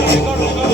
Ricardo.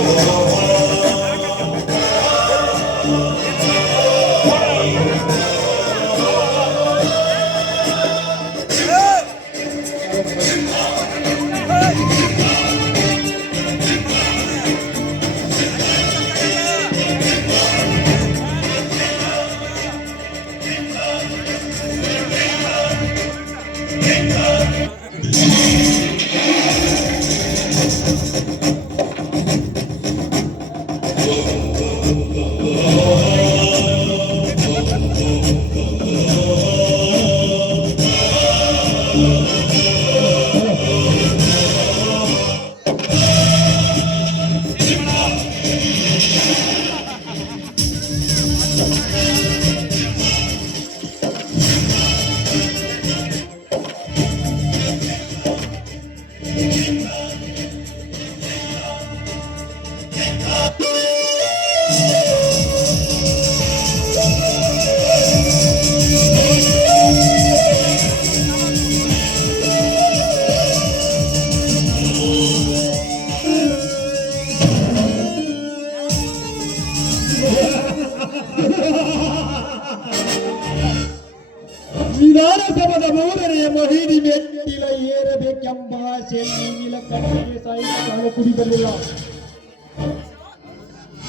ವಿಧಾನಸಭದ ಮೂರನೆಯ ಮಹಿಳಿ ಮೆಟ್ಟಿಲ ಏರಬೇಕೆಂಬ ಆಸೆ ನೀಲ ಕಣ್ಣಿಗೆ ಸಾಯಿಸಾಗ ಕುಡಿ ಬರಲಿಲ್ಲ.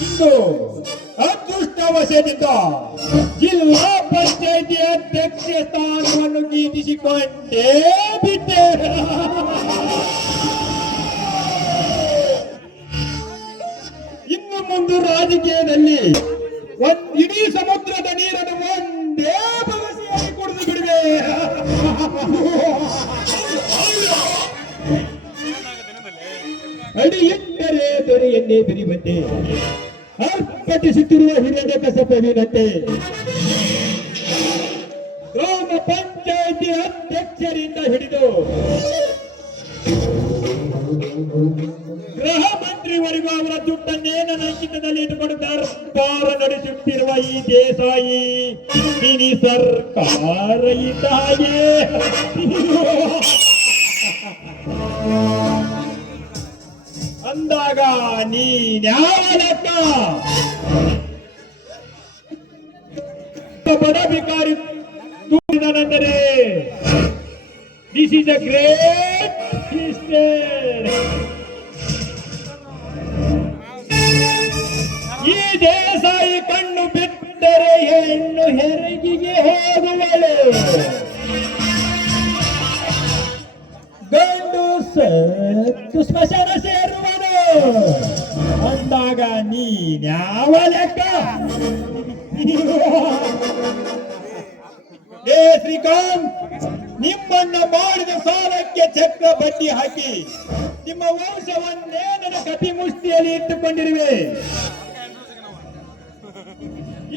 ಇಂದು ಅದೃಷ್ಟವಶದಿಂದ ಜಿಲ್ಲಾ ಪಂಚಾಯಿತಿ ಅಧ್ಯಕ್ಷ ಸ್ಥಾನವನ್ನು ಗೀತಿಸಿಕೊಂಡೇ ಬಿಟ್ಟೆ. ಕಸಪವಿನಂತೆ ಗ್ರಾಮ ಪಂಚಾಯಿತಿ ಅಧ್ಯಕ್ಷರಿಂದ ಹಿಡಿದು ಗೃಹ ಮಂತ್ರಿವರೆಗೂ ಅವರ ದುಡ್ಡನ್ನೇನ ನೈತಿಕದಲ್ಲಿ ಇಟ್ಟುಕೊಂಡು ದರ್ಬಾರ ನಡೆಸುತ್ತಿರುವ ಈ ದೇಸಾಯಿ ಮಿನಿ ಸರ್ಕಾರ ಅಂದಾಗ ನೀನ್ಯಾವ ಬಡ ಬಿಕಾರಿ ತೂರಿದನೆಂದರೆ ದಿಸ್ ಇಸ್ ಅ ಗ್ರೇಟ್ ಈ ದೇಸಾಯಿ ಕಣ್ಣು ಬಿಟ್ಟರೆ ಹೆಣ್ಣು ಹೆರಿಗೆಗೆ ಹೋಗುವಳು. ಗಂಡು ಸತ್ತು ಸ್ಮಶಾನ ಸೇರುವನು. ಅಂದಾಗ ನೀನ್ಯಾವ ಲೆಕ್ಕ? ಏ ಶ್ರೀಕಾಂತ್, ನಿಮ್ಮನ್ನ ಮಾಡಿದ ಸಾಲಕ್ಕೆ ಚಕ್ರ ಬಡ್ಡಿ ಹಾಕಿ, ನಿಮ್ಮ ವಂಶವನ್ನೇ ನನ್ನ ಕಪಿ ಮುಷ್ಟಿಯಲ್ಲಿ ಇಟ್ಟುಕೊಂಡಿರುವೆ.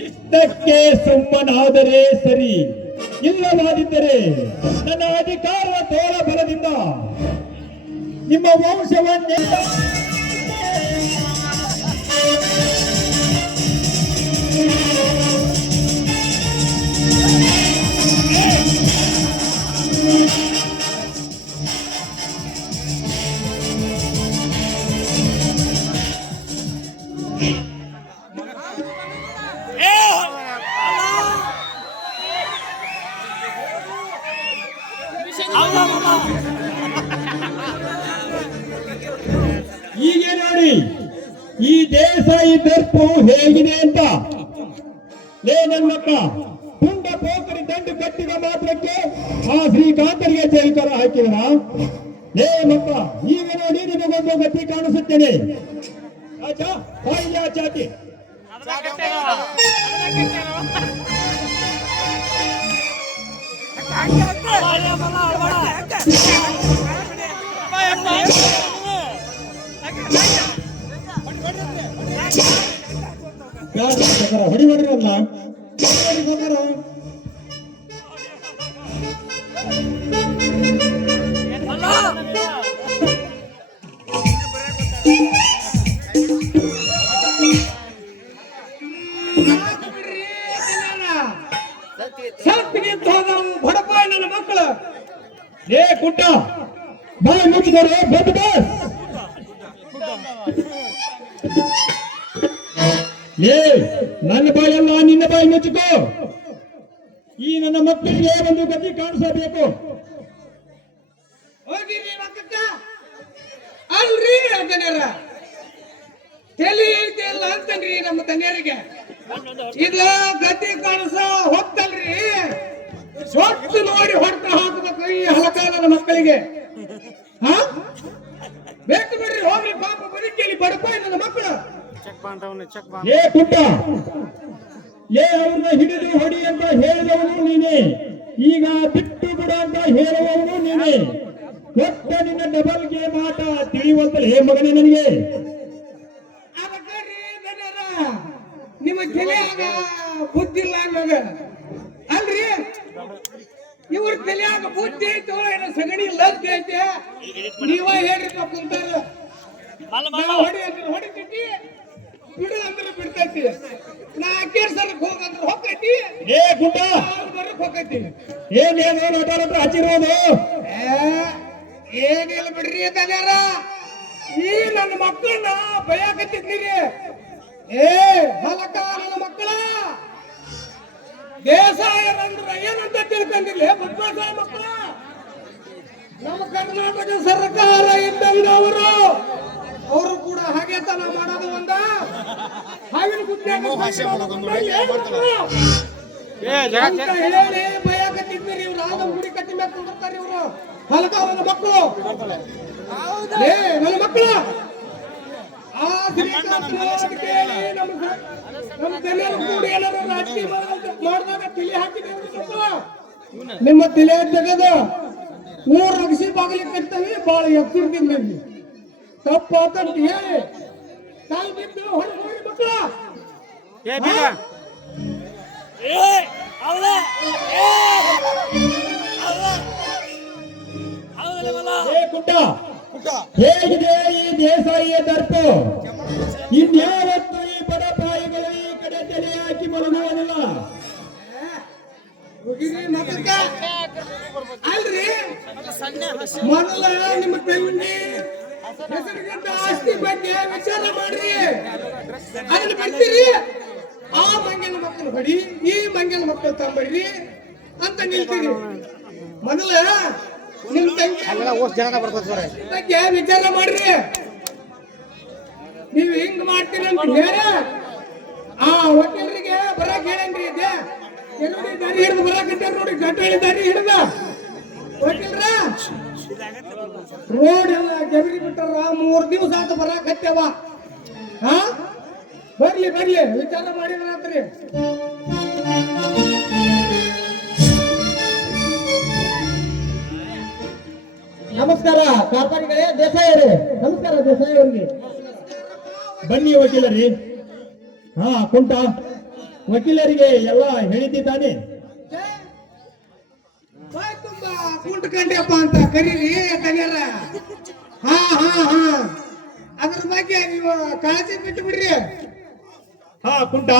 ಇಷ್ಟಕ್ಕೆ ಸುಮ್ಮನಾದರೆ ಸರಿ, ಇಲ್ಲವಾದಿದ್ದರೆ ನನ್ನ ಅಧಿಕಾರದ ತೋಳ ಬಲದಿಂದ ನಿಮ್ಮ ವಂಶವನ್ನೇ ಹೀಗೆ ನೋಡಿ, ಈ ದೇಶ ಈ ತರ್ಪು ಹೇಗಿದೆ ಅಂತ? ಲೇ ನನ್ನಕ್ಕ ಪುಂಡ ಪೋಕರಿ ದಂಡು ಕಟ್ಟಿದ ಮಾತ್ರಕ್ಕೆ ಆ ಶ್ರೀಕಾಂತರಿಗೆ ಜೈಕಾರ ಹಾಕಿದನ? ಲೇ ಮಕ್ಕ ಈಗ ನೋಡಿ ನಿಮಗೊಂದು ಗತಿ ಕಾಣಿಸುತ್ತೇನೆ. ಆಚಾ ಚಾತಿ ಯಾರು ಸಾಕಾರ ಕಾಣಿಸಬೇಕು ಹೋಗಿರಿ ರೊಕ್ಕಕ್ಕ. ಅಲ್ರಿ ಅದನ್ಯಾರ ತಲೆ ಇಲ್ಲ ಅಂತನ್ರಿ ನಮ್ಮ ತನ್ಯರಿಗೆ ಇದು ಗತಿ ಕಾಣಿಸ ಹೊತ್ತಲ್ರಿ ಹೊತ್ತು ನೋಡಿ ಹೊಡ್ತ ಹಾಕಬೇಕು ಈ ಹಲಕಾಲದ ಮಕ್ಕಳಿಗೆ. ಹಾ? ಬೇಕು ಬಿಡ್ರಿ ಹೋಗ್ರಿ ಪಾಪ ಬದುಕೇಲಿ ಬಡಪಾಯಿ ನನ್ನ ಮಕ್ಕಳು. ಏ ಪುಟ್ಟ ಏ ಅವ್ರನ್ನ ಹಿಡಿದು ಹೊಡಿ ಅಂತ ಹೇಳಿದವನು ನೀನೇ. ಈಗ ಬಿಟ್ಟು ಬಿಡ ಅಂತ ಹೇಳುವವನು ನೀನೇ. ಮತ್ತೆ ನಿನ್ನ ಡಬಲ್ ಗೇಮ್ ಆಟ ತಿಳಿಯುವಂತಲ್ಲ ಹೇ ಮಗನೇ ನನಗೆ. ನಿಮ್ಮ ತಲೆಯಾಗ ಬುದ್ಧಿ ಇಲ್ಲ ಅನ್ನೋದು. ಅಲ್ರಿ? ಇವ್ರ ತಲೆಯಾಗ ಬುದ್ಧಿ ಐತೋ ಏನೋ ಸಗಣಿ ಲದ್ದಿ ಐತೆ ನೀವ ಹೇಳ್ರಿಪ್ಪ ಕುಂತಾರ. ನಾ ಹೊಡಿ ಅಂದ್ರೆ ಹೊಡಿತೈತಿ ಬಿಡು ಅಂದ್ರೆ ಬಿಡ್ತೈತಿ. ನಾ ಅಕ್ಕೇರ್ ಸರ್ಕ್ ಹೋಗಂದ್ರೆ ಹೋಗ್ತೈತಿ. ಏ ಪುಟ್ಟ ಅವ್ರ್ ಬರಕ್ ಹೋಗ್ತೈತಿ. ಏನೇನು ಅದಾರ ಹತ್ರ ಹಚ್ಚಿರೋದು? ಏ, ಏನಿಲ್ಲ ಬಿಡ್ರಿ ದನ್ಯಾರ ಈ ನನ್ನ ಮಕ್ಕಳನ್ನ ಬಯಾಕತ್ತಿದ್ದೀರಿ. ಏ ಹಲಕ ನನ್ನ ಮಕ್ಕಳ. ದೇಸಾಯರಂದ್ರ ಏನಂತ ತಿಳ್ಕೊಂಡಿಲ್ಲ ಬದ್ಮಾಸಾಯ ಮಕ್ಕಳ. ನಮ್ಮ ಕರ್ನಾಟಕ ಸರ್ಕಾರ ಇದ್ದಂಗವರು ಅವರು. ಕೂಡ ಹಾಗೆ ತನ ಮಾಡೋದು ಒಂದ. ಹಾವಿನ ಗುಡ್ಡ್ಯಾಗ ಅಂತ ಹೇಳಿ ಬಯಾಕತ್ತಿದ್ದೀರಿ ಇವ್ರು ಆದಮ್ ಕುಂದಿರ್ತಾರೆ ಇವರು. ಮಕ್ಕಳು. ಏ ನನ್ನ ಮಕ್ಕಳು. ಆ ನಮ್ಮ ಜನರು ಕೂಡಿ ಏನಾದ್ರು ರಾಜಕೀಯ ಮಾಡಿದಾಗ ಹಾಕಿದ್ರು ಮಕ್ಕಳು ನಿಮ್ಮ ತಲೆ ತೆಗೆದು ಊರ್ ರಕ್ಷಿ ಬಾಗಿಲಿಗೆ ಬಹಳ ಎತ್ತಿರ್ತೀನಿ ತಪ್ಪಾತಂತ ಹೇಳಿ ಕಾಲ್ ಬಿದ್ದು ಹೊರಗೆ ಏ? ಏ ಪುಟ್ಟ ಹೇಗಿದೆ ಈ ದೇಸಾಯಿಯ ದರ್ಪ? ಇನ್ಯಾವತ್ತು ಈ ಬಡಪಾಯಿಗಳು ಈ ಕಡೆ ತಲೆ ಹಾಕಿ ಮಲಗುವುದಿಲ್ಲ. ಅಲ್ರಿ? ಮೊದಲ ನಿಮ್ಮ ಹೆಸರಿಗಿಂತ ಆಸ್ತಿ ಬಗ್ಗೆ ವಿಚಾರ ಮಾಡ್ರಿ. ಅದನ್ನ ಬಿಡ್ತೀರಿ? ಆ ಮಂಗನ ಮಕ್ಕಳು ಹೊಡಿ ಈ ಮಂಗನ ಮಕ್ಕಳು ತಂಬಡ್ರಿ ಅಂತ ನಿಲ್ತೀರಿ. ಮೊದಲ ನಿಮ್ ತಂಗಿ ಬಗ್ಗೆ ವಿಚಾರ ಮಾಡ್ರಿ. ನೀವು ಹಿಂಗ್ ಮಾಡ್ತೀರಿ ಅಂತ ಹೇಳ ಆ ವಕೀಲರಿಗೆ ಬರಕ್ ಹೇಳೇನ್ರಿ ಇದೆ ನೋಡಿ ದಾರಿ ಹಿಡಿದು ಬರಕತ್ತಾರ ನೋಡಿ? ಗಟ್ಟಳಿ ದಾರಿ ಹಿಡಿದ. ಹೋಟೆಲ್ರ ರೋಡ್ ಎಲ್ಲ ಜಬರಿ ಬಿಟ್ಟಾರ ಮೂರ್ ದಿವಸ ಆತ ಬರಾಕತ್ತೇವ ಹಾ ಬರ್ಲಿ ಬರ್ಲಿ ವಿಚಾರ ಮಾಡಿದ್ರಾತ್ರಿ ನಮಸ್ಕಾರ ಕಾರ್ಪಾರಿಗಳೇ ದೇಸಾಯಿ ಅವರೇ ನಮಸ್ಕಾರ ದೇಸಾಯಿ ಅವರಿಗೆ ಬನ್ನಿ ವಕೀಲರಿ. ಹಾ ಕುಂಟ. ವಕೀಲರಿಗೆ ಎಲ್ಲ ಹೇಳಿದ್ದಾನೆ ತುಂಬಾ ಕುಂಟು ಕುಂಟ್ಕಂಡ್ಯಪ್ಪ ಅಂತ ಕರೀರಿ ತಗ್ಯಾರ ಹಾ ಹಾ ಹಾ. ಅದ್ರ ಬಗ್ಗೆ ನೀವು ಕಾಳಜಿ ಬಿಟ್ಟು ಬಿಡ್ರಿ ಹಾ ಕುಂಟ.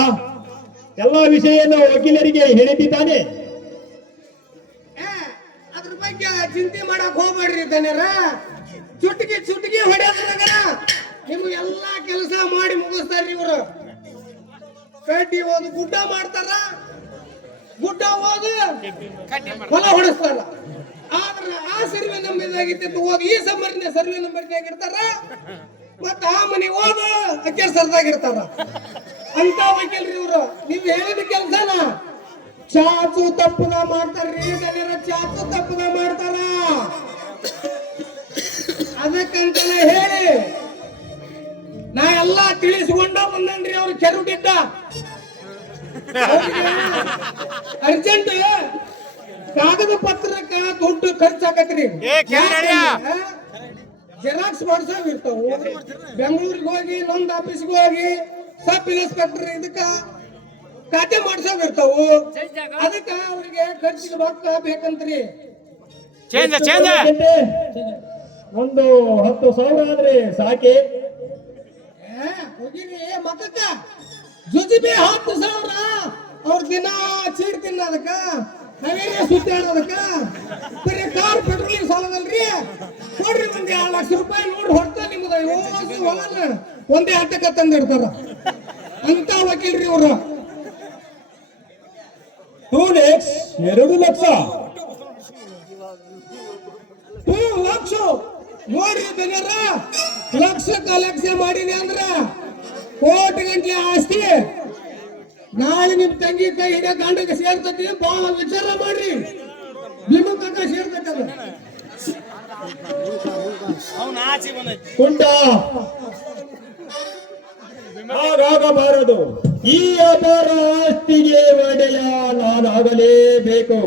ಎಲ್ಲ ವಿಷಯವನ್ನು ವಕೀಲರಿಗೆ ಹೇಳಿದ್ದಾನೆ ಏ, ಅದ್ರ ಬಗ್ಗೆ ಚಿಂತೆ ಮಾಡಕ್ ಹೋಗ್ಬೇಡ್ರಿ ತನ್ಯಾರ ಚುಟ್ಕಿ ಚುಟ್ಕಿ ಹೊಡೆಯೋದ್ರಾಗ ನಿಮ್ಗೆ ಎಲ್ಲಾ ಕೆಲಸ ಮಾಡಿ ಮುಗಿಸ್ತಾರ್ರಿ ಇವರು. ಕಡ್ಡಿ ಒಂದು ಗುಡ್ಡ ಮಾಡ್ತಾರ. ಗುಡ್ಡ ಹೋದು ಹೊಲ ಹೊಡಿಸ್ತಾರ. ಆದ್ರ ಆ ಸರ್ವೆ ನಂಬರ್ದಾಗಿತ್ತು ಹೋಗಿ ಈ ಸಂಬರ್ ಸರ್ವೆ ನಂಬರ್ದಾಗಿರ್ತಾರ ಮತ್ತ ಆ ಮನೆ ಓದು ಅಕ್ಕರ್ ಸರ್ದಾಗಿರ್ತಾರ ಅಂತ ವಕೀಲ್ರಿ ಇವರು. ನೀವ್ ಹೇಳಿದ ಕೆಲ್ಸನ ಚಾಚು ತಪ್ಪದ ಮಾಡ್ತಾರ ಚಾಚು ತಪ್ಪದ ಮಾಡ್ತಾರ. ಅದಕ್ಕಂತ ಹೇಳಿ ನಾ ಎಲ್ಲಾ ತಿಳಿಸ್ಕೊಂಡ ಬಂದನ್ರಿ ಅವ್ರು ಬಿಟ್ಟ ಅರ್ಜೆಂಟ್ ಕಾಗದ ಪತ್ರಕ್ಕ ದುಡ್ಡು ಖರ್ಚಾಕತ್ರಿ. ಜೆರಾಕ್ಸ್ ಮಾಡ್ಸೋವ್ ಇರ್ತಾವು. ಬೆಂಗಳೂರಿಗೆ ಹೋಗಿ ನೊಂದ್ ಆಫೀಸ್ಗೆ ಹೋಗಿ ಸಬ್ ಇನ್ಸ್ಪೆಕ್ಟರ್ ಇದಕ್ಕ ಖಾತೆ ಮಾಡ್ಸೋವ್ ಇರ್ತಾವು ಅದಕ್ಕ ಅವ್ರಿಗೆ ಖರ್ಚಿನ ರೊಕ್ಕ ಬೇಕಂತ್ರಿ. Change change. ಒಂದು ಹತ್ತು ಸಾವಿರ ಆದ್ರೆ ಸಾಕಿ. ಏ, ಹೋಗಿರಿ ಮತ್ತಕ್ಕ. ಜುಜಿಬಿ ಹತ್ತು ಸಾವಿರ. ಅವ್ರ ದಿನ ಚೀಡ್ ತಿನ್ನೋದಕ್ಕ ನವೇನೇ ಸುತ್ತಾಡೋದಕ್ಕ ಬರೀ ಕಾರ್ ಪೆಟ್ರೋಲಿಗೆ ಸಾಲದಲ್ರಿ. ಕೊಡ್ರಿ ಒಂದ್ ಎರಡು ಲಕ್ಷ ರೂಪಾಯಿ ನೋಡಿ ಹೊಡ್ತಾ ನಿಮ್ದು. ಹೊಲನ. ಒಂದೇ ಆಟಕ್ಕ ತಂದಿರ್ತಾರ. ಅಂತ ವಕೀಲ್ರಿ ಇವ್ರು. ಟೂ ಲ್ಯಾಕ್ಸ್ ಎರಡು ಲಕ್ಷ. ಟೂ ಲಕ್ಷ. ನೋಡಿ ದನಿಯರ ಲಕ್ಷ ಕಲೆಕ್ಷೆ ಮಾಡೀನಿ ಅಂದ್ರ ಕೋಟಿ ಗಂಟ್ಲೆ ಆಸ್ತಿ. ನಾಳೆ ನಿಮ್ ತಂಗಿ ಕೈ ಹಿಡಿಯ ಗಾಂಡಕ್ಕೆ ಸೇರ್ತೈತಿ ಬಹಳ ವಿಚಾರ ಮಾಡ್ರಿ. ಭೀಮಕ್ಕ ಸೇರ್ತೈತಿ ಅದು. ಕುಂಟ. ಹಾಗಾಗಬಾರದು ಈ ಅಪಾರ ಆಸ್ತಿಗೆ ಒಡೆಯ ನಾನಾಗಲೇಬೇಕು.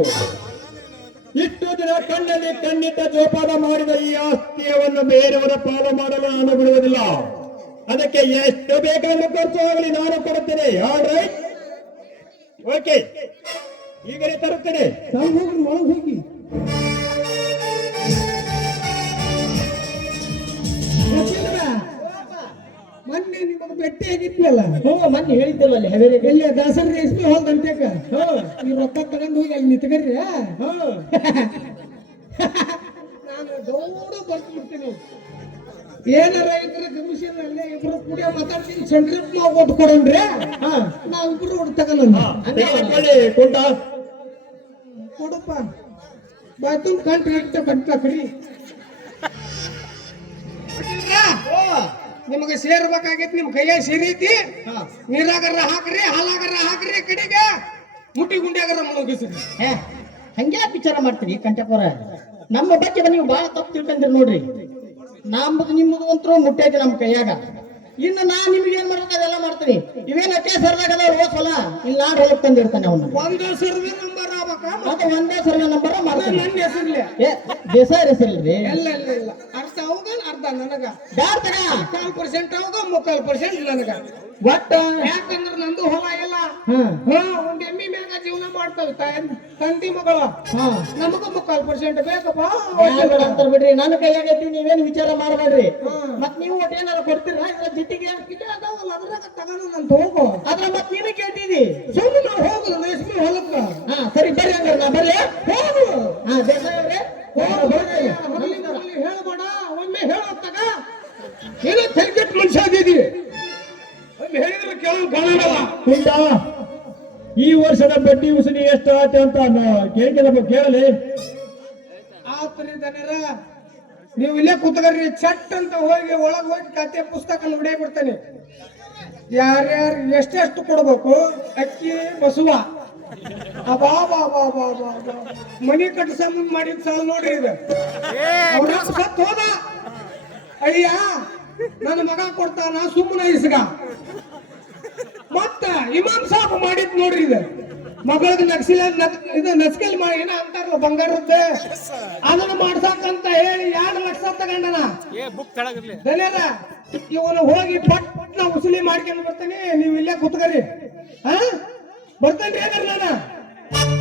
ಇಷ್ಟು ದಿನ ಕಣ್ಣಲ್ಲಿ ಕಣ್ಣಿಟ್ಟ ಜೋಪಾನ ಮಾಡಿದ ಈ ಆಸ್ತಿಯವನ್ನು ಬೇರೆಯವರ ಪಾಲು ಮಾಡಲು ನಾನು ಬಿಡುವುದಿಲ್ಲ. ಅದಕ್ಕೆ ಎಷ್ಟು ಬೇಕಾದ್ರೂ ಖರ್ಚು ಆಗಲಿ, ನಾನು ಕೊಡುತ್ತೇನೆ. ಓಕೆ ಈಗಲೇ ತರುತ್ತೇನೆ. ಮೊನ್ನೆ ನಿಮಗೆ ಬೆಟ್ಟಿ ಆಗಿದ್ನಲ್ಲ ಹ್ಞೂ ಮೊನ್ನೆ ಹೇಳಿದ್ದಲ್ಲ ಅಲ್ಲಿ ಹೆವೇರಿ ಎಲ್ಲಿ ದಾಸರ ರೇಷ್ಮೆ ಹೋಲ್ದಂತೇಕ ಈ ರೊಕ್ಕ ತಗೊಂಡು ಹೋಗಿ ಅಲ್ಲಿ ನಿಂತ್ಕರ್ರಿ ನಾನು ದೌಡು ಬರ್ತು ಬಿಡ್ತೀನಿ ಏನಾರ ರೈತರ ಕಮಿಷನ್ ಅಲ್ಲೇ ಇಬ್ರು ಕೂಡ ಮಾತಾಡ್ತೀನಿ ಸೆಂಟ್ರಿಪ್ ನಾವು ಓಟ್ ಕೊಡೋಣ್ರಿ ನಾವು ಇಬ್ರು ಓಟ್ ತಗೊಳ್ಳೋಣ ತೆಗೆದುಕೊಳ್ಳಿ ಕುಂಟ. ಕೊಡಪ್ಪ. ಬಾಯ್ತು ಕಂಟ್ರಿ ಕಟ್ಟ ಕಡಿ ನಿಮಗೆ ಸೇರ್ಬೇಕಾಗಿತ್ತು ನಿಮ್ ಕೈಯಾಗ ಸೇರೈತಿ. ನೀರಾಗರ ಹಾಕ್ರಿ ಹಾಲಾಗರ ಹಾಕ್ರಿ ಕಡೆಗೆ ಮುಟ್ಟಿ ಗುಂಡಿಯಾಗರ ಮುಳುಗಿಸ್ರಿ. ಹೇ ಹಂಗೆ ವಿಚಾರ ಮಾಡ್ತೀರಿ ಕಂಠಪುರ ನಮ್ಮ ಬಗ್ಗೆ ನೀವು ಬಹಳ ತಪ್ಪು ತಿಳ್ಕೊಂತೀರಿ ನೋಡ್ರಿ. ನಮ್ಮದು ನಿಮ್ಮದು ಅಂತರೂ ಮುಟ್ಟೈತಿ ನಮ್ಮ ಕೈಯಾಗ. ಇನ್ನು ನಾ ನಿಮ್ಗೆ ಏನ್ ಮಾಡ್ಬೇಕು ಅದೆಲ್ಲ ಮಾಡ್ತೀನಿ. ಇವೇನ್ ಕೇಸರ್ದಾಗ ಸರ್ದಾಗ ಅದಾವ ಹೋಸಲ ಇಲ್ಲಿ ನಾಡ್ ಹೊಲಕ್ ತಂದಿರ್ತಾನೆ ಅವನು. ಒಂದು ಸರ್ವೆ ನಂಬರ್ ಮತ್ತೆ ಒಂದೇ ಸರ್ವೆ ನಂಬರ್ ಮಾಡ್ತಾನೆ. ನನ್ನ ಹೆಸರ್ಲೆ ಏ ದೇಸಾಯ ಹೆಸರಿಲ್ರಿ? ಎಲ್ಲ ಇಲ್ಲ ಇಲ್ಲ. ಅರ್ಧ ಅವಾಗ ಅರ್ಧ ನನಗ. ಬ್ಯಾಡ ತಗ. ಕಾಲ್ ಪರ್ಸೆಂಟ್ ಅವಾಗ ಮುಕ್ಕಾಲ್ ಪರ್ಸೆಂಟ್ ನನಗ. ಒಟ್ಟ? ಯಾಕಂದ್ರ ನಂದು ಹೊಲ ಇಲ್ಲ ಹಾ ಒಂದ್ ಎಮ್ಮಿ ಮಾಡ್ತಾವ ತಂದಿ ಮಗಳ. ನಮಗೂ ನಮಗ ಮುಕ್ಕಾಲ್ ಪರ್ಸೆಂಟ್ ಬೇಕಪ್ಪ. ಅಂತಾರ ಬಿಡ್ರಿ ನನ್ನ ಕೈಯಾಗ ನೀವೇನು ವಿಚಾರ ಮಾಡಬೇಡ್ರಿ. ಮತ್ ನೀವು ಒಟ್ಟು ಏನಾರ ಕೊಡ್ತೀರಾ? ಇದ್ರ ಜಿಟ್ಟಿಗೆ ಇಲ್ಲೇ ಅದಾವಲ್ಲ ಅದ್ರಾಗ ತಗೊಂಡು ನಾನು ಹೋಗು ಅದ್ರ ಮತ್ ನೀನು ಕೇಳ್ತಿದಿ. ಸುಮ್ಮನೆ ನಾವು ಹೋಗುದು ರೇಷ್ಮೆ ಹೊಲಕ್ಕ? ಹಾ ಸರಿ ಬರ್ರಿ ಹಂಗಾರ ನಾ ಬರ್ರಿ ಹೋಗು. ಹಾ ದೇಸಾಯಿ ಅವ್ರೆ. ಹೋಗು ಬರ್ರಿ. ಹಗಲಿ ಹಗಲಿ ಹೇಳ್ಬೇಡ ಒಮ್ಮೆ ಹೇಳತ್ತಾಗ. ಏನೋ ತೆರಿಗೆ ಮನುಷ್ಯ ಅದೀದಿ ಒಮ್ಮೆ ಹೇಳಿದ್ರೆ ಕೆಲವು ಕಾಣಲ್ಲ ಕುಂಟ ಈ ವರ್ಷದ ಬಡ್ಡಿ ಉಸಿರಿ ಎಷ್ಟು ಆಯ್ತು ಅಂತ ಕೇಳಬೇಕು ಕೇಳಲಿ. ಆತ್ರಿ ದನರ ನೀವು ಇಲ್ಲೇ ಕೂತ್ಕೊಳ್ರಿ ಚಟ್ ಅಂತ ಹೋಗಿ ಒಳಗೆ ಹೋಗಿ ಕತೆ ಪುಸ್ತಕ ಹೊಡೆಯ ಬಿಡ್ತಾನೆ. ಯಾರ್ಯಾರು ಎಷ್ಟೆಷ್ಟು ಕೊಡ್ಬೇಕು? ಅಕ್ಕಿ ಬಸುವ ಅಬಾ ಬಾ ಬಾ ಬಾ ಬಾ ಮನಿ ಕಟ್ಟಿಸ ಮುಂದ್ ಮಾಡಿದ ಸಾಲ ನೋಡ್ರಿ ಇದು. ಸತ್ ಹೋದ. ಅಯ್ಯ ನನ್ನ ಮಗ ಕೊಡ್ತಾನ ಸುಮ್ಮನೆ ಇಸ್ಗ. ಮತ್ತ ಇಮಾಮ್ ಸಾಬ್ ಮಾಡಿದ್ ನೋಡ್ರಿ ಇದು. ಮಗಳಿಗೆ ನಕ್ಸಿಲ ನಕ್- ಇದು ನಸ್ಕಲ್ ಮಾಡಿ ಏನ ಅಂತಾರ ಬಂಗಾರದ್ದ ಅದನ್ನ ಮಾಡ್ಸಾಕಂತ ಹೇಳಿ ಎರಡು ಲಕ್ಷ ತಗೊಂಡನ. ಇವನು ಹೋಗಿ ಪಟ್ ಪಟ್ ನಾ ಉಸಿಲಿ ಮಾಡ್ಕೊಂಡು ಬರ್ತೇನೆ ನೀವು ಇಲ್ಲೇ ಕುತ್ಕರಿ. ಹಾ? ಬರ್ತೇನ್ರಿ ಏನಾರ ನಾನು.